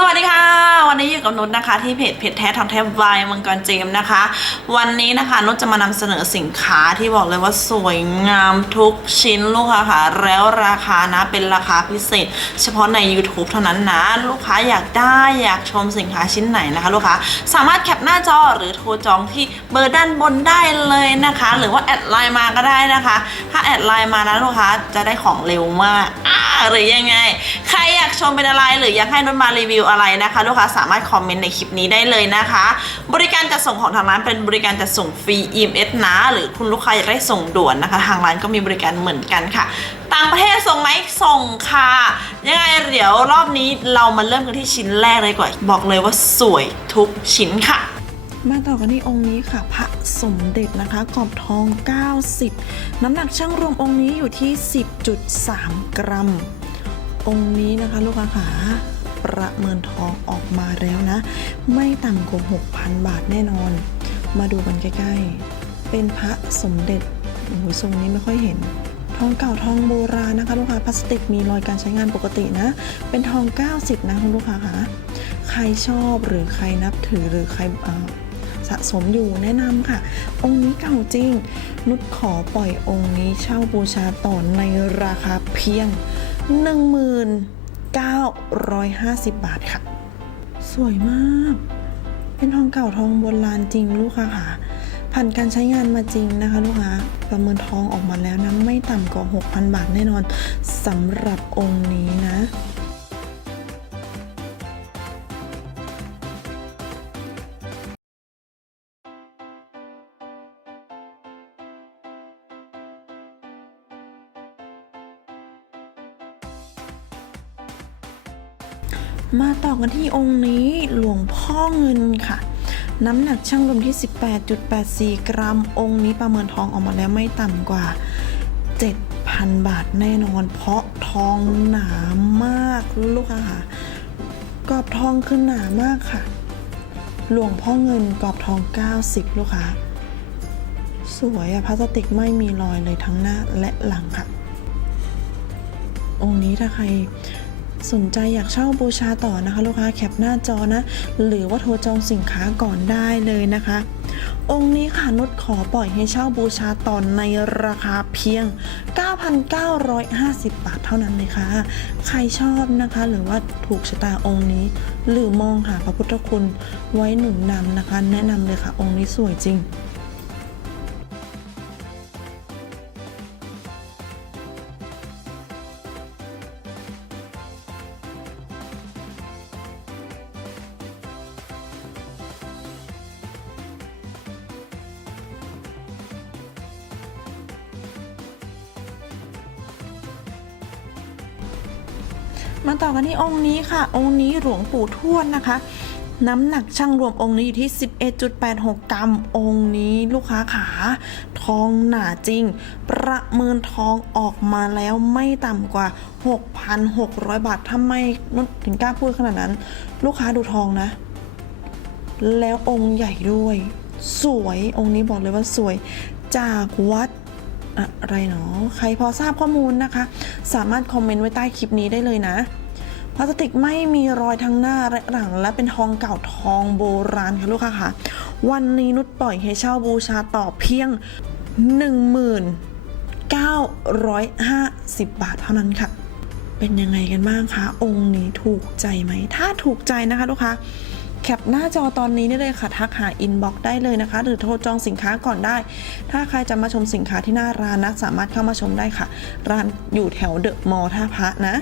สวัสดีค่ะ วันนี้อยู่กับนุชนะคะ ที่เพจเพจแท้ทองแท้วายมังกรเจมนะคะ วันนี้นะคะนุชจะมานำเสนอสินค้าที่บอกเลยว่าสวยงามทุกชิ้นลูกค้าค่ะ แล้วราคานะเป็นราคาพิเศษ เฉพาะใน YouTube เท่านั้นนะ ลูกค้าอยากได้อยากชมสินค้าชิ้นไหนนะคะ ลูกค้าสามารถแคปหน้าจอหรือโทรจองที่เบอร์ด้านบนได้เลยนะคะ หรือว่าแอดไลน์มาก็ได้นะคะ ถ้าแอดไลน์มานะลูกค้าจะได้ของเร็วมาก หรือยังไง ใครอยากชมเป็นอะไรหรืออยากให้นุชมารีวิวอะไรนะคะลูกค้าสามารถคอมเมนต์ในคลิปนี้ได้เลยนะคะ บริการจัดส่งของทางร้านเป็นบริการจัดส่งฟรี EMS นะ หรือคุณลูกค้าอยากได้ส่งด่วนนะคะ ทางร้านก็มีบริการเหมือนกันค่ะ ต่างประเทศส่งไหมส่งค่ะ ยังไงเดี๋ยวรอบนี้เรามาเริ่มกันที่ชิ้นแรกเลยกว่าบอกเลยว่าสวยทุกชิ้นค่ะ มาต่อกันที่องค์นี้ค่ะ พระสมเด็จนะคะกรอบทอง 90 น้ำหนักช่างรวมองค์นี้อยู่ที่ 10.3 กรัม องค์นี้นะคะลูกค้าขาประเมินทองออกมาแล้วนะ ไม่ต่ำกว่า 6,000 บาทแน่นอน มาดูกันใกล้ๆ เป็นพระสมเด็จโอ้โหทรงนี้ไม่ค่อยเห็นทองเก่าทองโบราณนะคะ ลูกค้าพลาสติกมีรอยการใช้งานปกตินะ เป็นทอง 90 นะคุณลูกค้าคะใครชอบหรือใครนับถือหรือใคร สะสมอยู่แนะนำค่ะ องค์นี้เก่าจริง นุชขอปล่อยองค์นี้เช่าบูชาต่อในราคาเพียง 1950 บาทค่ะ สวยมาก เป็นทองเก่าทองโบราณจริงลูกค้าค่ะผ่านการใช้งานมาจริงนะคะลูกค้าประเมินทองออกมาแล้วนะ ไม่ต่ำกว่า 6,000 บาทแน่นอนสำหรับองค์นี้นะ มาต่อกันที่องค์นี้หลวงพ่อเงินค่ะ น้ำหนักช่างรวมที่ 18.84 กรัม องค์นี้ประเมินทองออกมาแล้วไม่ต่ำกว่า 7,000 บาทแน่นอน เพราะทองหนามากลูกค้าค่ะกรอบทองคือหนามากค่ะ หลวงพ่อเงินกรอบทอง 90 ลูกค้า สวยอะพลาสติกไม่มีรอยเลยทั้งหน้าและหลังค่ะ องค์นี้ถ้าใคร สนใจอยากเช่าบูชาต่อนะคะ ลูกค้าแคปหน้าจอนะ หรือว่าโทรจองสินค้าก่อนได้เลยนะคะ องค์นี้ค่ะนุชขอปล่อยให้เช่าบูชาต่อในราคาเพียง 9,950 บาทเท่านั้นเลยค่ะ ใครชอบนะคะ หรือว่าถูกชะตาองค์นี้ หรือมองหาพระพุทธคุณไว้หนุนนำนะคะ แนะนำเลยค่ะองค์นี้สวยจริง มาต่อกันที่องค์นี้ค่ะ องค์นี้หลวงปู่ทวดนะคะ น้ำหนักช่างรวมองค์นี้อยู่ที่ 11.86 กรัม องค์นี้ลูกค้าขา ทองหนาจริง ประเมินทองออกมาแล้วไม่ต่ำกว่า 6,600 บาททำไมนุชถึงกล้าพูดขนาดนั้น ลูกค้าดูทองนะ แล้วองค์ใหญ่ด้วย สวยองค์นี้บอกเลยว่าสวยจากวัด อะไรเนาะใครพอทราบข้อมูลนะคะ สามารถคอมเมนต์ไว้ใต้คลิปนี้ได้เลยนะพลาสติกไม่มีรอยทั้งหน้าและหลัง และเป็นทองเก่าทองโบราณค่ะลูกค้าค่ะ วันนี้นุชปล่อยให้เช่าบูชาต่อเพียง 1950 บาทเท่านั้นค่ะ เป็นยังไงกันบ้างคะ องค์นี้ถูกใจไหม ถ้าถูกใจนะคะลูกค้า แคปหน้าจอตอนนี้ได้เลยค่ะ ทักหาอินบ็อกซ์ได้เลยนะคะ หรือโทรจองสินค้าก่อนได้ ถ้าใครจะมาชมสินค้าที่หน้าร้านนะ สามารถเข้ามาชมได้ค่ะ ร้านอยู่แถวเดอะมอลล์ท่าพระนะ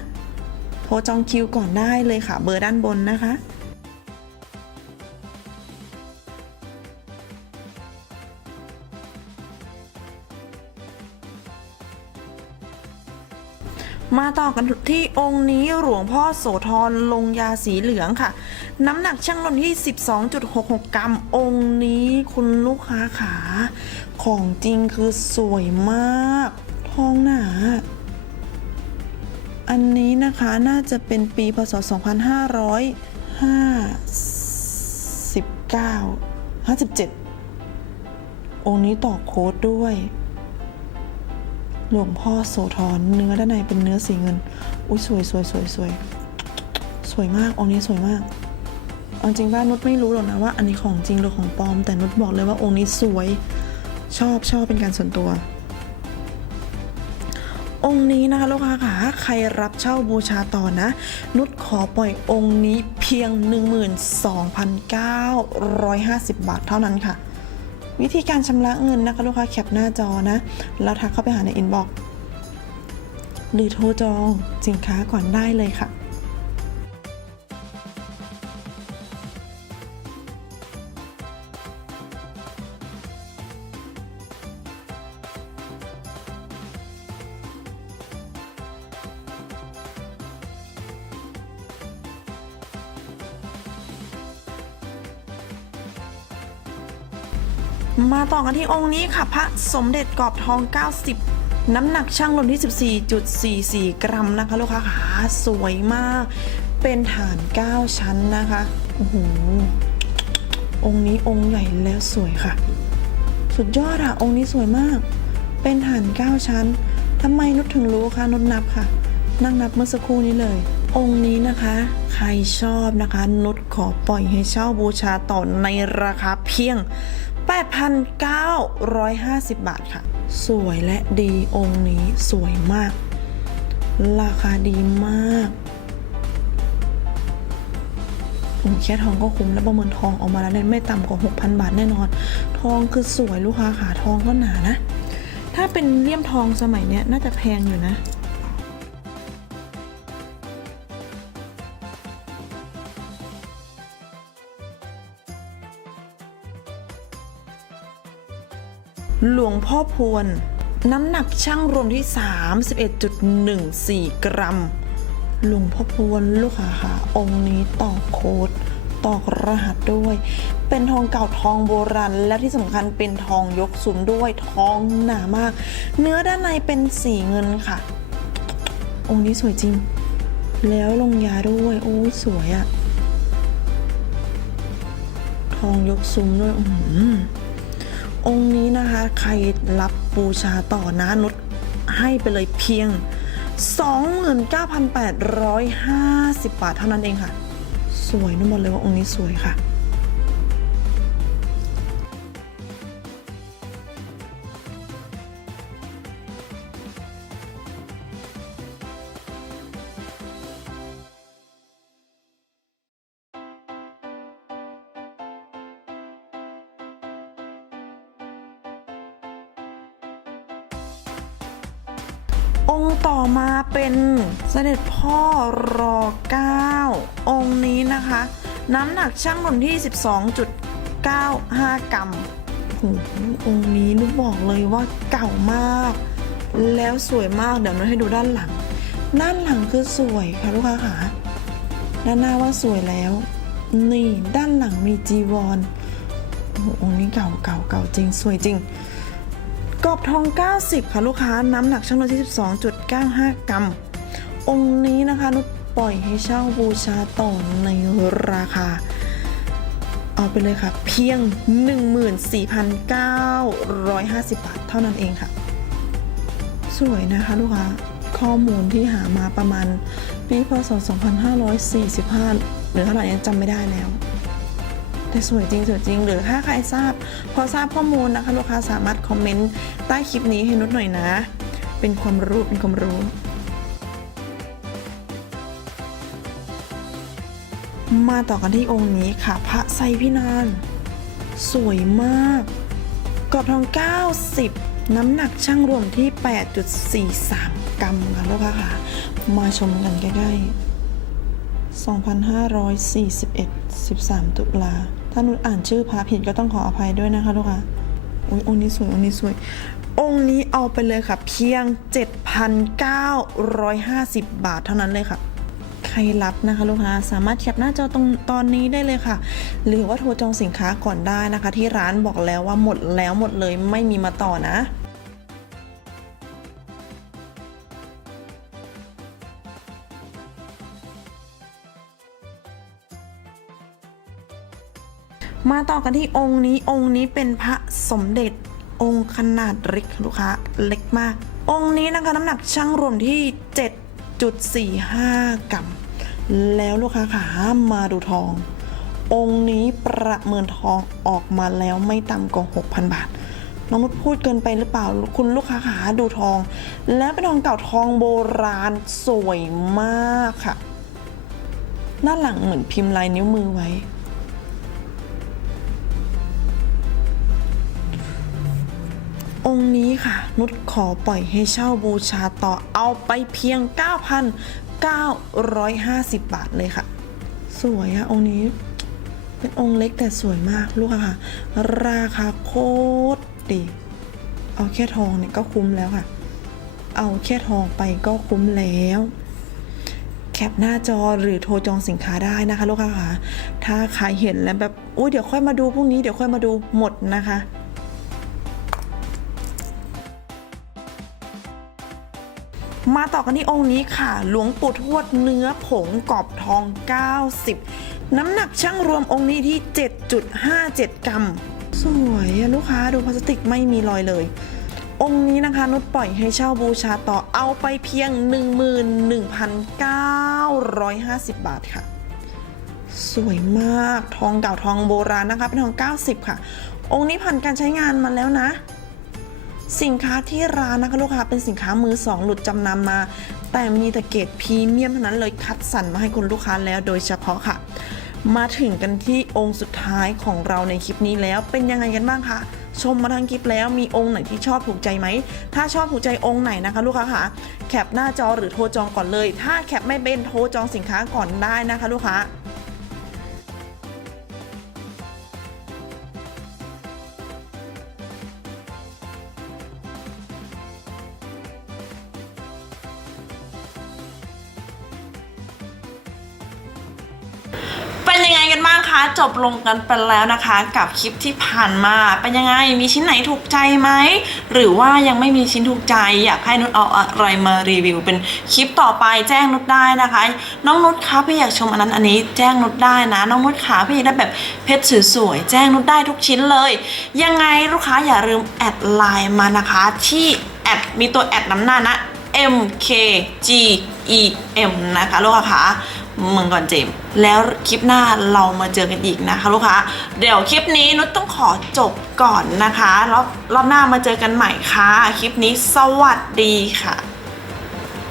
โทรจองคิวก่อนได้เลยค่ะ เบอร์ด้านบนนะคะ มาต่อกันที่องค์นี้หลวงพ่อโสธรลงยาสีเหลืองค่ะ น้ำหนักช่างลนที่ 12.66 กรัม องค์นี้คุณลูกค้าขา ของจริงคือสวยมาก ทองหนาอันนี้นะคะน่าจะเป็นปีพศ 2559 57 องค์นี้ต่อโค้ดด้วย หลวงพ่อโสธรเนื้อด้านในเป็นเนื้อสีเงิน อุ้ยสวยสวยสวยสวยสวยมากองค์นี้สวยมากเอาจริงว่านุชไม่รู้หรอกนะว่าอันนี้ของจริงหรือของปลอม แต่นุชบอกเลยว่าองค์นี้สวยชอบชอบเป็นการส่วนตัว องค์นี้นะคะลูกค้าค่ะใครรับเช่าบูชาต่อนะ นุชขอปล่อยองค์นี้เพียง 12,950 บาทเท่านั้นค่ะ วิธีการชำระเงินนะคะลูกค้าแคปหน้าจอนะแล้วทักเข้าไปหาในอินบ็อกซ์หรือโทรจองสินค้าก่อนได้เลยค่ะ มาต่อกันที่องค์นี้ค่ะ พระสมเด็จกรอบทอง 90 น้ำหนักช่างลงที่ 14.44 กรัมนะคะ ลูกค้าขาสวยมาก เป็นฐาน 9 ชั้นนะคะโอ้โหองค์นี้องค์ใหญ่แล้วสวยค่ะ สุดยอดอะองค์นี้สวยมาก เป็นฐาน 9 ชั้นทำไมนุชถึงรู้คะนุชนับค่ะ นั่งนับเมื่อสักครู่นี้เลย องค์นี้นะคะ ใครชอบนะคะ นุชขอปล่อยให้เช่าบูชาต่อในราคาเพียง 8,950 บาทค่ะ สวยและดีองค์นี้สวยมาก ราคาดีมากโอ้แค่ทองก็คุ้มแล้วประเมินทองออกมาแล้วเนี่ยไม่ต่ำกว่า 6,000 บาทแน่นอน ทองคือสวยลูกค้าขาทองก็หนานะ ถ้าเป็นเลี่ยมทองสมัยเนี้ยน่าจะแพงอยู่นะ หลวงพ่อพวน น้ำหนักช่างรวมที่ 31.14 กรัม หลวงพ่อพวนลูกค้าค่ะองค์นี้ตอกโคดตอกรหัสด้วย เป็นทองเก่าทองโบราณ และที่สำคัญเป็นทองยกซุ้มด้วยทองหนามาก เนื้อด้านในเป็นสีเงินค่ะ องค์นี้สวยจริง แล้วลงยาด้วย โอ้ยสวยอะทองยกซุ้มด้วยอื้ องค์นี้นะคะ ใครรับบูชาต่อนะนุชให้ไปเลยเพียง 29,850 บาทเท่านั้นเองค่ะ สวยนุ่มบอกเลยว่าองค์นี้สวยค่ะ ต่อมาเป็นเสด็จพ่อรอ9องค์นี้นะคะ น้ำหนักช่างหล่นที่ 12.95 กรัมโอ้โหองค์นี้นุกบอกเลยว่าเก่ามาก แล้วสวยมากเดี๋ยวนุให้ดูด้านหลัง ด้านหลังคือสวยค่ะลูกค้าค่ะด้านหน้าว่าสวยแล้ว นี่ด้านหลังมีจีวรโอ้โหองค์นี้เก่าเก่าเก่าจริง สวยจริงกรอบทอง 90 ค่ะลูกค้า น้ำหนักช่างน้อยที่ 1.95 กรัม องค์นี้นะคะนุชปล่อยให้เช่าบูชาต่อในราคา เอาไปเลยค่ะ เพียง 14,950 บาทเท่านั้นเองค่ะ สวยนะคะลูกค้าข้อมูลที่หามาประมาณปีพศ 2545 หรือเท่าไหร่ยังจำไม่ได้แล้ว แต่สวยจริงสวยจริง หรือถ้าใครทราบ พอทราบข้อมูลนะคะ ลูกค้าสามารถคอมเมนต์ใต้คลิปนี้ให้นุชหน่อยนะ เป็นความรู้เป็นความรู้ มาต่อกันที่องค์นี้ค่ะ พระไซพินานสวยมากกรอบทอง 90 น้ำหนักช่างรวมที่ 8.43 กรัมค่ะลูกค้าค่ะ มาชมกันใกล้ๆ 2541 13 ตุลา ถ้านุชอ่านชื่อพระผิดก็ต้องขออภัยด้วยนะคะลูกค้าอุ้ยองค์นี้สวยองค์นี้สวย องค์นี้เอาไปเลยค่ะ เพียง 7,950 บาทเท่านั้นเลยค่ะ ใครรับนะคะลูกค้าสามารถแคปหน้าจอตรงตอนนี้ได้เลยค่ะ หรือว่าโทรจองสินค้าก่อนได้นะคะ ที่ร้านบอกแล้วว่าหมดแล้วหมดเลยไม่มีมาต่อนะมาต่อกันที่องค์นี้องค์นี้เป็นพระสมเด็จ องค์ขนาดเล็กลูกค้าเล็กมาก องค์นี้นะคะน้ำหนักช่างรวมที่ 7.45 กรัม แล้วลูกค้าขามาดูทอง องค์นี้ประเมินทองออกมาแล้วไม่ต่ำกว่า6,000 บาท น้องนุชพูดเกินไปหรือเปล่าคุณลูกค้าขาดูทอง และเป็นทองเก่าทองโบราณสวยมากค่ะด้าหลังเหมือนพิมพ์ลายนิ้วมือไว้ ค์นี้ค่ะ นุชขอปล่อยให้เช่าบูชาต่อเอาไปเพียง 9,950 บาทเลยค่ะ สวยอะองค์นี้ เป็นองค์เล็กแต่สวยมากลูกค่ะ ราคาโคตรดี เอาแค่ทองเนี่ยก็คุ้มแล้วค่ะ เอาแค่ทองไปก็คุ้มแล้วแคปหน้าจอหรือโทรจองสินค้าได้นะคะลูกค้าค่ะ ถ้าใครเห็นแล้วแบบอุ้ยเดี๋ยวค่อยมาดูพรุ่งนี้เดี๋ยวค่อยมาดูหมดนะคะ มาต่อกันที่องค์นี้ค่ะ หลวงปู่ทวดเนื้อผงกรอบทอง 90 น้ำหนักช่างรวมองค์นี้ที่ 7.57 กรัม สวยอะลูกค้าดูพลาสติกไม่มีรอยเลย องค์นี้นะคะ นุชปล่อยให้เช่าบูชาต่อเอาไปเพียง 11,950 บาทค่ะ สวยมากทองเก่าทองโบราณนะคะ เป็นทอง 90 ค่ะ องค์นี้ผ่านการใช้งานมาแล้วนะ สินค้าที่ร้านนะคะลูกค้าเป็นสินค้ามือสองหลุดจำนำมา แต่มีแต่เกรดพรีเมียมเท่านั้นเลยคัดสรรมาให้คุณลูกค้าแล้วโดยเฉพาะค่ะ มาถึงกันที่องค์สุดท้ายของเราในคลิปนี้แล้วเป็นยังไงกันบ้างคะชมมาทั้งคลิปแล้วมีองค์ไหนที่ชอบถูกใจไหม ถ้าชอบถูกใจองค์ไหนนะคะ ลูกค้าคะแคปหน้าจอหรือโทรจองก่อนเลย ถ้าแคปไม่เป็นโทรจองสินค้าก่อนได้นะคะ ลูกค้า จบลงกันไปแล้วนะคะ กับคลิปที่ผ่านมาเป็นยังไงมีชิ้นไหนถูกใจไหมหรือว่ายังไม่มีชิ้นถูกใจ อยากให้นุชเอาอะไรมารีวิว เป็นคลิปต่อไปแจ้งนุชได้นะคะ น้องนุชคะพี่อยากชมอันนั้นอันนี้แจ้งนุชได้นะ น้องนุชขาพี่อยากได้แบบเพชรสวยๆแจ้งนุชได้ทุกชิ้นเลย ยังไงลูกค้าอย่าลืมแอดไลน์มานะคะที่แอดมีตัวแอดน้ำหน้านะ M K G E M นะคะลูกค้า คะมึงก่อนเจมส์แล้วคลิปหน้าเรามาเจอกันอีกนะคะลูกค้า เดี๋ยวคลิปนี้นุชต้องขอจบก่อนนะคะ รอบรอบหน้ามาเจอกันใหม่ค่ะ คลิปนี้สวัสดีค่ะ